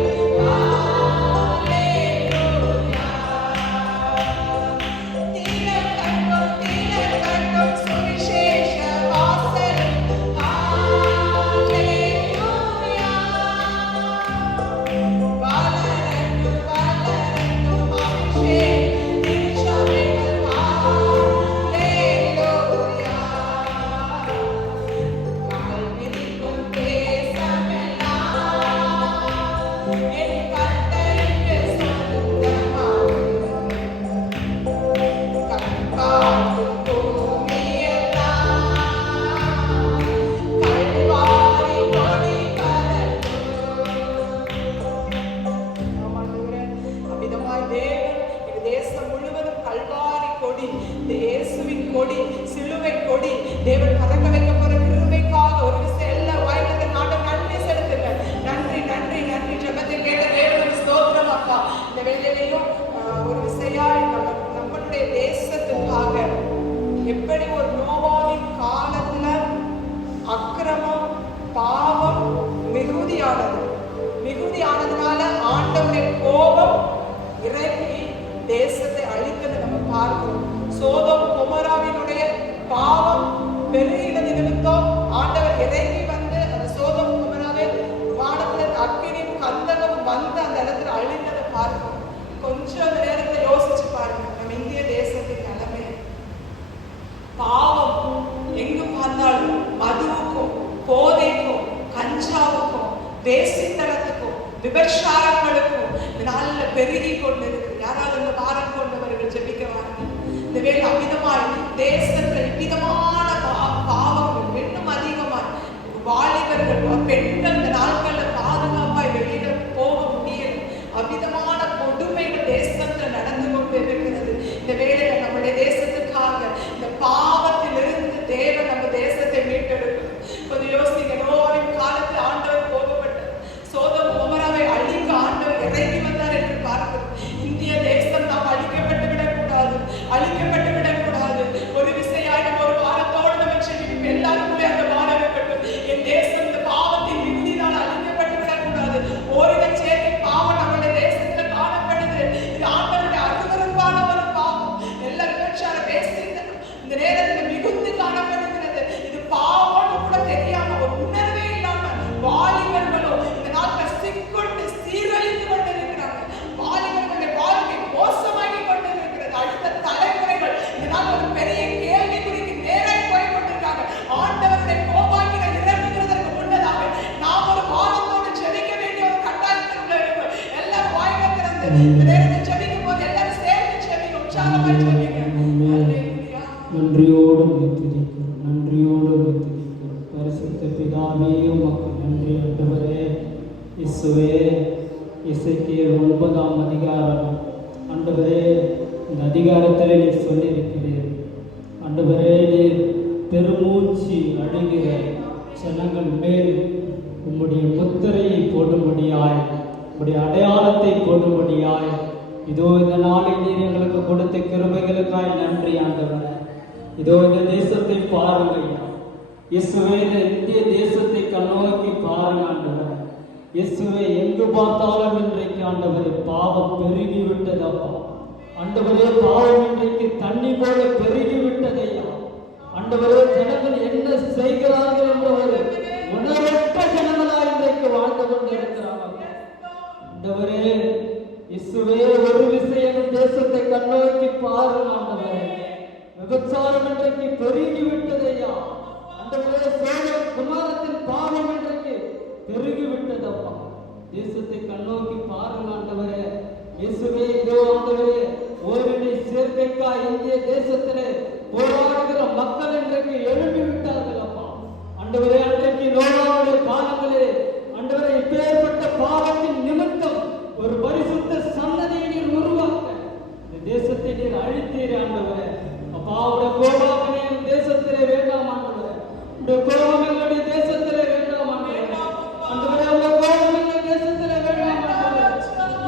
ஹல்லேலூயா. தீரக்கட்டும், தீரக்கட்டும் சுவிசேஷ வாசல்கள். ஹல்லேலூயா. வளரட்டும், வளரட்டும் அபிஷேக திருச்சபைகள். ஹல்லேலூயா. கால் மிதிக்கும் தேசமெல்லாம் என் கர்த்தருக்கு சொந்தமாகும். கண்காட்டும் பூமியெல்லாம் கல்வாரி கொடி பறக்கும். ஆமாண்டவரே, அவ்விதமாய் தேவன் எங்கள் தேசம் முழுவதும் கல்வாரி கொடி, இந்த இயேசுவின் கொடி, சிலுவை கொடி தேவன் பறக்க வைக்க போற கிருபைக்காக ஒரு விஷயம் எல்லா வாய்ந்த நாட்டம் நன்றி செலுத்துங்க. நன்றி, நன்றி, நன்றி. ஜெபத்தை கேட்ட தேவனுக்கு ஸ்தோத்திரம் அப்பா. இந்த வேளையிலையும் ஒரு விசையாய் நம்மளுடைய தேசத்துக்காக எப்படி ஒரு நோவாவின் காலத்துல அக்கிரமம் பாவம் மிகுதியானதுனால ஆண்டவருடைய கோபம் இறங்கி தேசத்தை அழித்ததை நம்ம பார்க்கிறோம். சோதோம் கொமோராவினுடைய பாவம் பெருகினது நிமித்தம் ஆண்டவர் இறங்கி வந்து அந்த சோதோம் கொமோராவை வானத்துல அக்கினியும் கந்தகம் வந்து அந்த இடத்துல அழிந்ததை பார்க்கிறோம். கொஞ்சம் அந்த நேரத்தை யோசிச்சு பாருங்க, நம்ம இந்திய தேசத்தின் நிலைமை. பாவம் எங்கு பார்த்தாலும் மதுவுக்கும் போதைக்கும் கஞ்சாவுக்கும் வேசித்தனத்துக்கும் விபச்சாரங்களுக்கும் நாளில் பெருகி கொண்டு இருக்கு. யாராவது இந்த வாரம் கொண்டவர்கள் ஜெபிக்க வாங்க. இந்த வேலை அமிதமாய் தேசத்தில் இவ்விதமான பாவங்கள் இன்னும் அதிகமாய் வாலிபர்கள் பெண்கள் இந்த நாட்கள்ல பாதுகாப்பாய் வெளியில போக முடியல. அவ்விதமான கொடுமைகள் தேசத்துல நடந்து கொண்டு இருக்கிறது. இந்த வேளையில நம்முடைய தேசத்துக்காக இந்த பாவத்திலிருந்து தேவன் நம்ம தேசத்தை மீட்டெடுக்கணும். கொஞ்சம் யோசிங்க. நோவாவின் கால இந்த நேரத்தில் ஜெபிக்கும் போது எல்லாரும் சேர்ந்து ஜெபிங்க, உற்சாகமாய் ஜெபிங்க. அல்லேலூயா. நன்றியோடு துதிக்கிறோம், நன்றியோடு துதிக்கிறோம். பரிசுத்த பிதாவே உமக்கு நன்றி ஆண்டவரே. இயேசுவே, எசேக்கியேல் 9ஆம் அதிகாரம் ஆண்டவரே, இந்த அதிகாரத்தில் நீர் சொல்லியிருக்கிறீர் ஆண்டவரே, நீர் பெருமூச்சு அழுகிற ஜனங்கள் மேல் உம்முடைய முத்திரையை போடும்படியாய், உம்முடைய அடையாளத்தை போடும்படியாய், இதோ இந்த நாளில் நீர் எங்களுக்கு கொடுத்த கிருபைகளுக்காய் நன்றி ஆண்டவரே. இதோ இந்த தேசத்தை பாருங்கள் இயேசுவே, இந்த இந்திய தேசத்தை கண்ணோக்கி பாருங்க ஆண்டவரே. இயேசுவே, எங்கு பார்த்தாலும் இன்றைக்கு ஆண்டவரே பாவம் பெருகி விட்டதப்பா ஆண்டவரே. பாவம் இன்றைக்கு தண்ணி போல பெருகி விட்டதையா ஆண்டவரே. ஜனங்கள் என்ன செய்கிறார்கள் என்ற ஒரு உணர்வற்ற ஜனங்களா இன்றைக்கு வாழ்ந்து கொண்டிருக்கிறாங்க ஆண்டவரே. இயேசுவே, ஒரு விஷயம் தேசத்தை கண்ணோக்கி பாருங்க ஆண்டவரே. விபச்சாரம் இன்றைக்கு பெருகி விட்டதையா ஆண்டவரே. சோதம் குமாரத்தின் பாவம் இன்றைக்கு பெருகி விட்டதப்பா. தேசத்தை கண்ணோக்கி பாருங்க ஆண்டவரே. இயேசுவே, இதோ ஆண்டவரே, ஓரினை சேர்க்கைக்கா இந்திய தேசத்திலே போராடுகிற மக்கள் இன்றைக்கு எழுப்பி விட்டார்கள் அப்பா ஆண்டவரே. அன்றைக்கு நோயாவுடைய காலங்களே ஆண்டவரே, இப்பேற்பட்ட பாவத்தின் நிமித்தம் ஒரு பரிசுத்த சன்னதியை நீர் உருவாக்க இந்த தேசத்தை நீர் அழித்தீர் ஆண்டவரே. அப்பாவுடைய கோபாவனே தேசத்திலே வேண்டாம் ஆண்டவரே. இந்த கோபம் எங்களுடைய தேசத்திலே வேண்டாம் ஆண்டவரே. ஆண்டவரே, உங்கள் கோபம் எங்கள் தேசத்திலே வேண்டாம் ஆண்டவரே.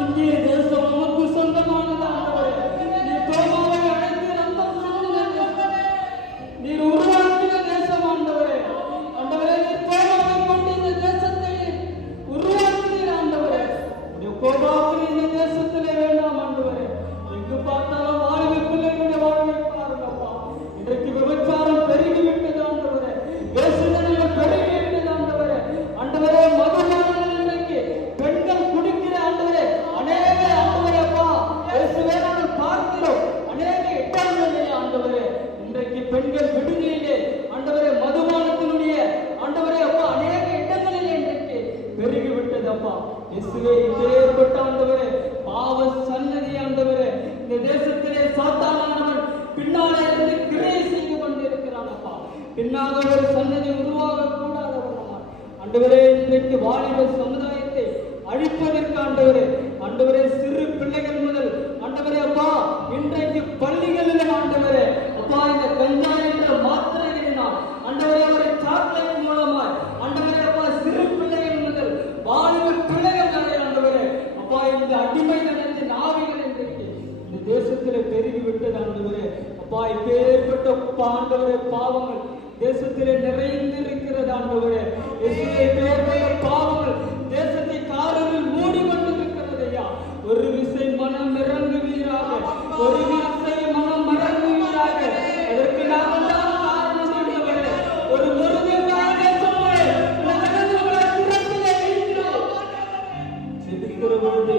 இந்திய தேசம் உமக்கு சொந்தமானது ஆண்டவரே. நீ கோபாவை அழைத்து ரத்தம் சிந்தின நீர் உருவாக்கின தேசம் ஆண்டவரே. ஆண்டவரே, நீர் கோபாவை கொண்டு இந்த தேசத்தை உருவாக்கினீர் ஆண்டவரே. உடைய கோபாவை இந்த தேசத்திலே வேண்டாம் ஆண்டவரே. எங்கு பார்த்தாலும் வாழ்வு பிள்ளைகளுடைய வாழ்வை பாருங்கப்பா. இன்றைக்கு விபச்சாரம் பெருகி விட்டது ஆண்டவரே. வேசுதனைகள் பெருகி விட்டது ஆண்டவரே. ஆண்டவரே, மதுபானங்கள் இன்றைக்கு பெண்கள் குடிக்கிற ஆண்டவரே அநேக ஆண்டவரேப்பா இயேசுவே நாங்கள் பார்க்கிறோம். அநேக இடங்களிலே ஆண்டவரே இன்றைக்கு பெண்கள் விடுதியிலே ஆண்டவரே மதுபானத்தினுடைய ஆண்டவரே அப்பா அநேக இடங்களிலே இன்றைக்கு பெருகி விட்டது அப்பா. இயேசுவே, இப்பேற்பட்ட ஆண்டவரே பாவ சன்னதி ஆண்டவரே இந்த தேசத்திலே சாத்தானானவன் பின்னாலே இருந்து கிரியை செய்து கொண்டிருக்கிறான் அப்பா. பின்னாக ஒரு சன்னதி உருவாக கூடாதவன் ஆண்டவரே. இன்றைக்கு வாலிப சமுதாயத்தை அழிப்பதற்கு ஆண்டவரே ஆண்டவரே சிறு பிள்ளைகள் முதல் ஆண்டவரே அப்பா இன்றைக்கு பள்ளிகளில் ஆண்டவரே அப்பா இந்த கஞ்சா என்ற மாத்திரைகளினால் ஆண்டவரே ஒரு சாக்லேட் மூலமாய் ஆண்டவரே அப்பா சிறு பிள்ளைகள் முதல் வாலிப பிள்ளைகள் வரை ஆண்டவரே அப்பா இந்த அடிமை நடத்தின் ஆவிகள் இன்றைக்கு இந்த தேசத்திலே பெருகி விட்டது ஆண்டவரே அப்பா. இப்பேற்பட்ட ஆண்டவரே பாவங்கள் தேசத்திலே நிறைந்து இருக்கிறது ஆண்டவரே. இப்பேற்பட்ட பாவங்கள் தேசத்தை காரில் மூடிக்கொண்டிருக்கிறது ஐயா. ஒரு விசை மனம் இறங்குவீராக, ஒரு விசை மனம் இறங்குவீராக. அதற்கு நாங்கள் தான் காரணம் ஆண்டவரே. ஒரு முருகனாய் தேசமே ஜனங்களை புறத்திலே வீழ்த்தினோம். ஜெபிக்கிற பொழுது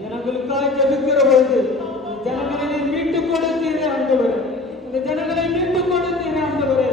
ஜனங்களுக்காக ஜெபிக்கிற பொழுது ஜனங்களை மீட்டுக் கொடுத்தீரே ஆண்டவரே. இந்த ஜனங்களை மீட்டுக் கொடுத்தீரே ஆண்டவரே.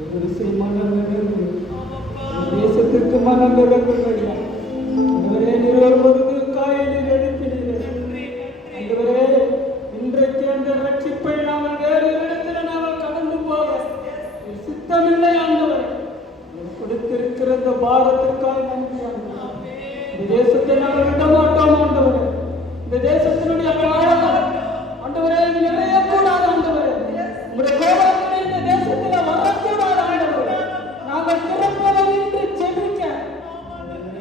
ஒரு விசை மனம் இழந்து தேசத்திற்கு மனம் இழந்துள்ளா ஆண்டவரே, நீர் ஒரு முருகனுக்காய் நீர் எழுப்பினீர். ஆண்டவரே, இன்றைக்கு அந்த ரட்சிப்பை நாங்கள் வேறு இடத்துல நாங்கள் கடந்து போக சித்தமில்லை. ஆண்டவரே, நீர் கொடுத்திருக்கிற இந்த பாரத்திற்காக நன்றி. ஆண்டவரே, இந்த தேசத்தை நாங்கள் விட மாட்டோம். ஆண்டவரே, இந்த தேசத்தினுடைய பாவங்கள் ஆண்டவரே நிறையக்கூடாது. ஆண்டவரே, உங்களுடைய கோபத்திலே இந்த தேசத்தில் வரக்கூடாது. ஆண்டவரே, நாங்கள் திறப்பதை நின்று செபிக்க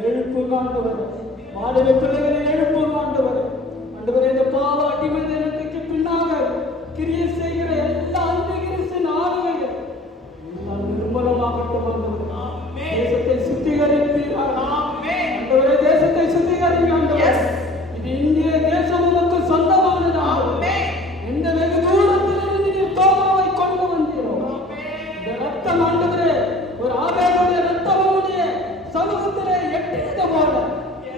எழுப்புங்க. ஆண்டவரே, மாணவ பிள்ளைகளை எழுப்புங்க. ஆண்டவரே, ஆண்டவரே, இந்த பாவ அடிமை தினத்துக்கு பின்னாக கிரியை செய்கிற எல்லா அந்திகிரிசின் ஆளுகைகள் எல்லாம் நிர்மலமாகட்டும். ஆண்டவரே, தேசத்தை சுத்திகரிப்பீராக. ஆண்டவரே, தேசத்தை சுத்திகரிங்க. ஆண்டவரே, இது இந்திய தேசம் உமக்கு சொந்தமானது. எந்த வெகு தூரத்திலிருந்து நீ தோமாவை கொண்டு வந்தீரோ, இந்த ரத்தம் ஆண்டவரே ஒரு ஆபேலுடைய ரத்தம் உம்முடைய சமூகத்திலே எட்டியது போல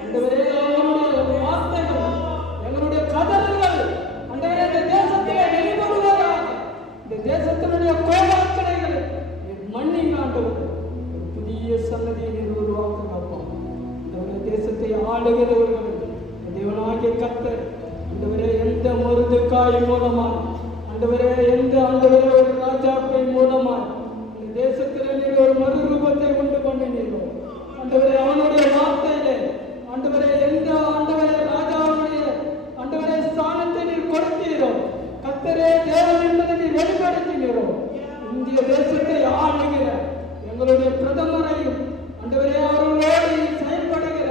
ஆண்டவரே, எங்களுடைய வார்த்தைகள் எங்களுடைய கதறுகள் ஆண்டவரே இந்த தேசத்திலே வெளிப்படுவதாக. இந்த தேசத்தினுடைய கோபாக்களைகளை மண்ணின் ஆண்டவரே ஒரு புதிய சன்னதியை நீர் உருவாக்குங்கப்பா. ஆண்டவரே, தேசத்தை ஆளுகிறவர்கள் தேவனாகிய கர்த்தர் ஆண்டவரே எந்த மருதுக்காய் மூலமாய் ஆண்டவரே எந்த ஆண்டவரே ஒரு ராஜாப்பை மூலமாய் இந்த தேசத்தில் நீர் ஒரு மறுரூபத்தை உண்டு பண்ணினீரோ ஆண்டவரே, அவனுடைய வார்த்தையிலே ஆண்டவரே எந்த ஆண்டவரே ராஜாவுடைய ஆண்டவரே ஸ்தானத்தை நீர் கொடுத்தீரோ, கர்த்தரே தேவன் என்பதை நீர் வெளிப்படுத்தினீரோ, இந்திய தேசத்தை ஆளுகிற எங்களுடைய பிரதமரையும் ஆண்டவரே அவர்களோடு செயல்படுகிற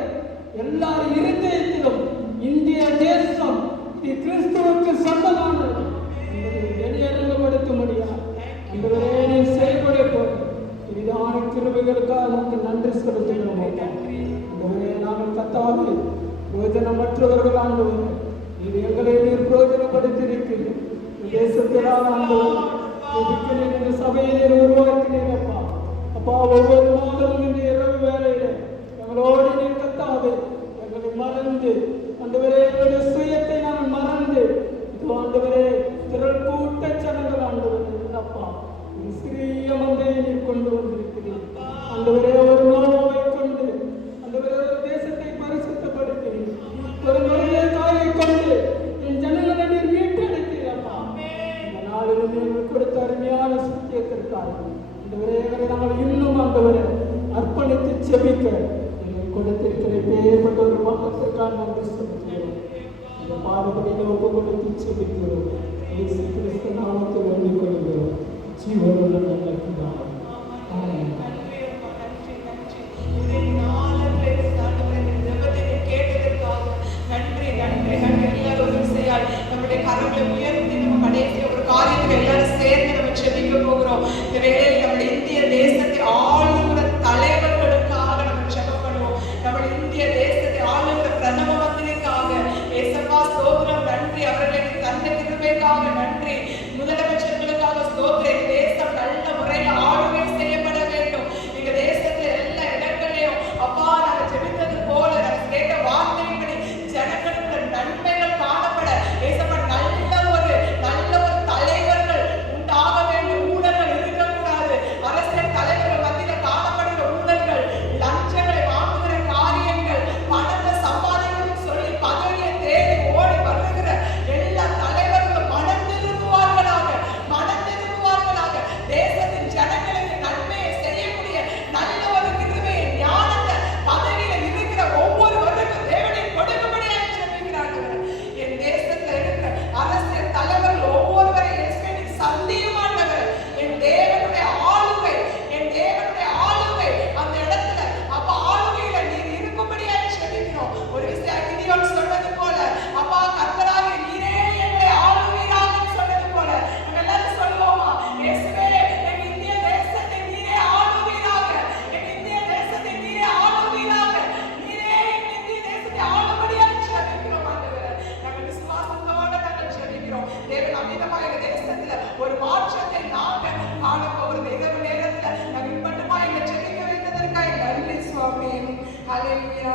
எல்லார் இருதயத்திலும் இந்திய தேசம் கிறிஸ்துவுக்கு சொந்தமானது வெளியரங்கப்படுத்த முடியாது. ஆண்டவரே, நீர் செயல்படுத்த இதான கிருபைகளுக்காக நமக்கு நன்றி செலுத்துகிறோம். ஆண்டவரே, நாங்கள் கர்த்தாவே பிரயோஜனமற்றவர்கள். ஆண்டவரே, நீர் எங்களை நீர் பிரயோஜனப்படுத்தியிருக்கிறீர். தேசத்திலான ஆண்டவரே, இந்த சபையை நீர் உருவாக்கினீரப்பா. அப்பா, ஒவ்வொரு மாதமும் இந்த இரவு வேலையில எங்களோடு நீர் கர்த்தாவே எங்களை மறந்து ஆண்டவரே எங்களுடைய சுயத்தை நாங்கள் மறந்து இது ஆண்டவரே திரள் கூட்ட ஜனங்கள் ஆண்டவரே அப்பா சிறிய மந்தையை நீர் கொண்டு வந்திருக்கிறீர். ஆண்டவரே, ஒரு நோவை கொண்டு ஆண்டவரே ஒரு தேசத்தை பரிசுத்தப்படுத்தினீர். ஒரு நோயை காயை கொண்டு என் ஜனங்களை நீர் மீட்டெடுத்தீரப்பா. இந்த நாளிலும் நீங்கள் கொடுத்த அருமையான சத்தியத்திற்காக ஆண்டவரே எங்களை நாங்கள் இன்னும் ஆண்டவரே அர்ப்பணித்து செபிக்க கொடுத்திருக்கிற பேர்பட்ட ஒரு வாக்கத்திற்காக நன்றி செலுத்துகிறோம். இந்த பாடுபடியில் ஒப்பு கொடுத்து செபிக்கிறோம். இயேசு கிறிஸ்து நாமத்தில் வேண்டிக் கொள்கிறோம். ஜீவனுள்ள நல்ல பிதாவே. ஆமென். நம்முடைய கரங்களை உயர்த்தி நம்ம கடைசி ஒரு காரியத்தில் எல்லாரும் சேர்ந்து நம்ம செபிக்க போகிறோம். இந்த வேளையில் நம்முடைய இந்திய தேசத்தை ஆளுகிற தலைவர்களுக்காக நம்ம ஜெபம் பண்ணுவோம். நம்முடைய இந்திய தேசத்தை ஆளுகிற பிரதம மந்திரிக்காக ஏசப்பா ஸ்தோத்திரம், நன்றி. அவர்களுக்கு தந்த கிருபைக்காக நன்றி. முதலமைச்சர்களுக்காக ஸ்தோத்திரம். தேசம் நல்ல முறையில் ஆளுகை செய்யப்பட வேண்டும். எங்க தேசத்துல எல்லா இடங்களையும் அப்பா நாங்கள் ஜெபித்தது போல நாங்கள் கேட்ட வார்த்தைகளை ஜனங்களுக்கு நன்மைகள் காணப்பட ஏசப்பா நல்ல ஒரு தலைவர்கள் உண்டாக வேண்டும். ஊழல்கள் இருக்கக்கூடாது. அரசியல் தலைவர்கள் மத்தியில் காணப்படுகிற ஊழல்கள், லஞ்சங்களை வாங்குகிற காரியங்கள், பணத்தை சம்பாதிக்கணும்னு சொல்லி பதவியை தேடி ஓடி வருகிற எல்லா தலைவர்களும் மனம் திரும்புவார்களாக. தேசத்தின் ஜனங்களுக்கு நன்மையை செய்யக்கூடிய நல்ல ஒரு கிருபையை, ஞானத்தை பதவியில் இருக்கிற ஒவ்வொருவருக்கும் தேவனை கொடுக்கும்படியாக ஜெபிக்கிறார்கள். என் தேசத்தில் இருக்கிற அரசியல் தலைவர்கள் ஒவ்வொருவரையும் சந்தியுமானவர் என் தேவனுடைய ஆளுகை அந்த இடத்துல அப்ப ஆளுகையில நீர் இருக்கும்படியாக ஜெபிக்கிறோம். ஒரு விஷயம் கிதியோன் சொன்னது போல, அப்பா கர்த்தராக நீரே எங்களை ஆளுவீராக சொன்னது போல நம்ம எல்லாரும் சொல்லுவோமா, இயேசுவே என் இந்திய தேசத்தை நீரே ஆளுவீராக, என் இந்திய தேசத்தை நீரே ஆளுவீராக, நீரே என் இந்திய தேசத்தை ஆளும்படியாக ஜெபிக்கிறோம். ஆண்டவரே, நாங்கள் விசுவாசத்தோடு நாங்கள் ஜெபிக்கிறோம். தேவன் அமிதமாக எங்க தேசத்துல ஒரு மாற்றத்தை நாங்கள் காண போகிறது. இரவு நேரத்துல நாங்கள் இப்பட்டுமா எங்களை ஜெபிக்க வைத்ததற்காக நன்றி சுவாமி. ஹல்லேலூயா.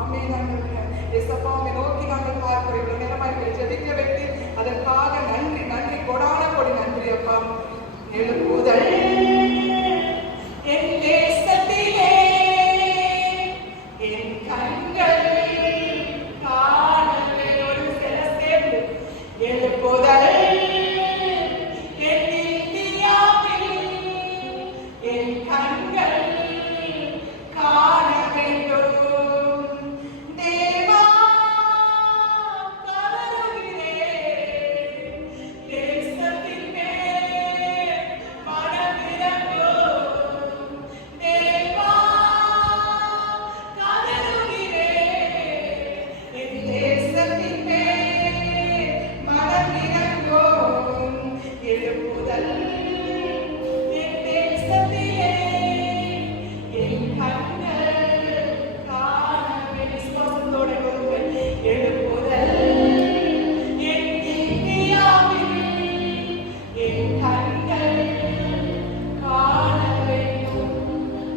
ஆமென். ஆண்டவரே, இயேசப்பா உம்மை நோக்கி நாங்கள் பார்க்கிறோம். இவ்வளவு நேரமா எங்களை ஜெபிக்க வைத்து அதற்காக நன்றி. கொடான கொடி நன்றி அப்பா. எழுப்புதல் என் தேசத்திலே என் கண்கள் காணவே. ஒரு சில சேர்ந்து எழுப்புதல் என் இந்தியாவில் என் கண்கள் காண வேண்டும். தேவா கலருகிறேன் தேசத்தின் மேல் மனமிரங்கும். தேவா கலருகிறேன் என் தேசத்தின் மேல் மனமிரங்கும். எழுப்புதல் என் தேசத்திலே என் கண்கள் காணவே. விசுவாசத்தோட ஒருவர் எழுப்புதல் என் இந்தியாவில் என் கண்கள் காண வேண்டும்.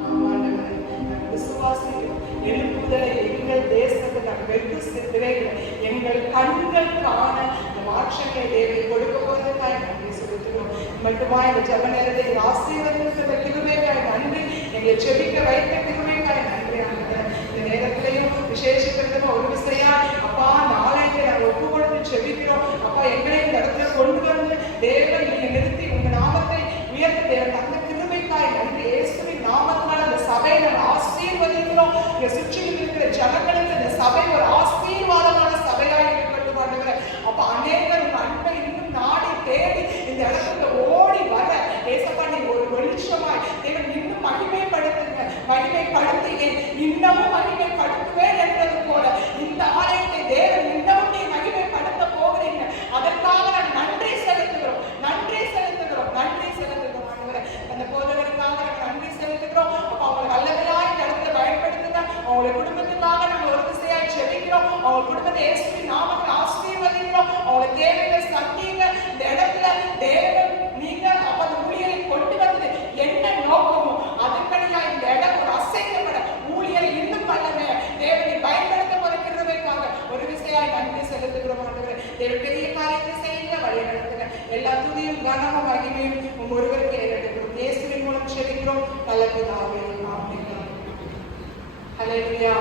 ஆமாண்டவரே, நாங்கள் விசுவாசிக்கிறோம். எழுப்புதலை எங்கள் தேசத்தில் நாங்கள் வெகு சித்திரைகள் எங்கள் கண்கள் காண இந்த மாற்றங்களை தேவை கொடுக்க போவதற்காக நன்றி செலுத்துகிறோம். மட்டுமா இந்த ஜெப நேரத்தை ஆசீர்வதித்த கிருபைக்காய் நன்றி. எங்களை செபிக்க வைத்த கிருபைக்காய் நன்றி. ஆண்டவரே, இந்த நேரத்திலையும் விசேஷிக்கிறதுக்கு ஒரு விசையா அப்பா நாளைக்கு நாங்கள் ஒப்பு கொடுத்து செபிக்கிறோம். அப்பா எங்களை இந்த இடத்துல கொண்டு வந்து தேவன் நீங்க நிறுத்தி உங்க நாமத்தை உயர்த்த தேவன் அந்த கிருபைக்காய் நன்றி. இயேசுவின் நாமத்தினால் அந்த சபையை நாங்கள் ஆசீர்வதிக்கிறோம். இங்க சுற்றிலும் இருக்கிற ஜனங்களுக்கு இந்த சபை ஒரு ஆசீர்வாதமான சபையாக இருக்கட்டும் ஆண்டவரே. அப்ப அநேகர் உங்க அன்பை இன்னும் நாடி தேடி இந்த இடத்துல ஓடி வர ஏசப்பா நீங்க ஒரு வெளிச்சமாய் தேவன் இன்னும் மகிமைப்படுத்துங்க. மகிமைப்படுத்தி இன்னமும் மகிமைப்படுத்துவேன் என்றது போல இந்த ஆலயத்தை தேவன் இன்னமும் நீ மகிமைப்படுத்த போகிறீங்க. அதற்காக நான் நன்றி செலுத்துகிறோம். நன்றி செலுத்துகிறோம். நன்றி செலுத்துகிறோம் ஆண்டவரே. அந்த போதகருக்காக நாங்கள் நன்றி செலுத்துகிறோம். அப்ப அவங்க வல்லமையாய் இந்த இடத்துல பயன்படுத்துங்க. அவங்களுடைய குடும்பத்துக்காக நாங்கள் ஒரு திசையாய் செபிக்கிறோம். அவங்க குடும்பத்தை இயேசுவின் நாமத்தில் ஆசீர்வதிக்கிறோம். அவங்கள தேவைகள் சந்திங்க. இந்த இடத்துல தேவன் நீங்க அப்ப அந்த ஊழியரை கொண்டு வந்தது என்ன நோக்கமோ அதன்படியா இந்த இடம் ஒரு அசைக்கப்பட ஊழியரை இன்னும் வல்லமே தேவனை பயன்படுத்த போறதுக்காக ஒரு விசையாய் நன்றி செலுத்துகிறோம் ஆண்டவரே. தேவன் பெரிய காரியத்தை செய்யுங்க, வழி நடத்துங்க. எல்லா துதியும் கனமும் மகிமையும் உங்க ஒருவருக்கு ஏறெடுக்கிறோம். இயேசுவின் மூலம் செபிக்கிறோம் நல்ல பிதாவே. ஆமென். ஹல்லேலூயா.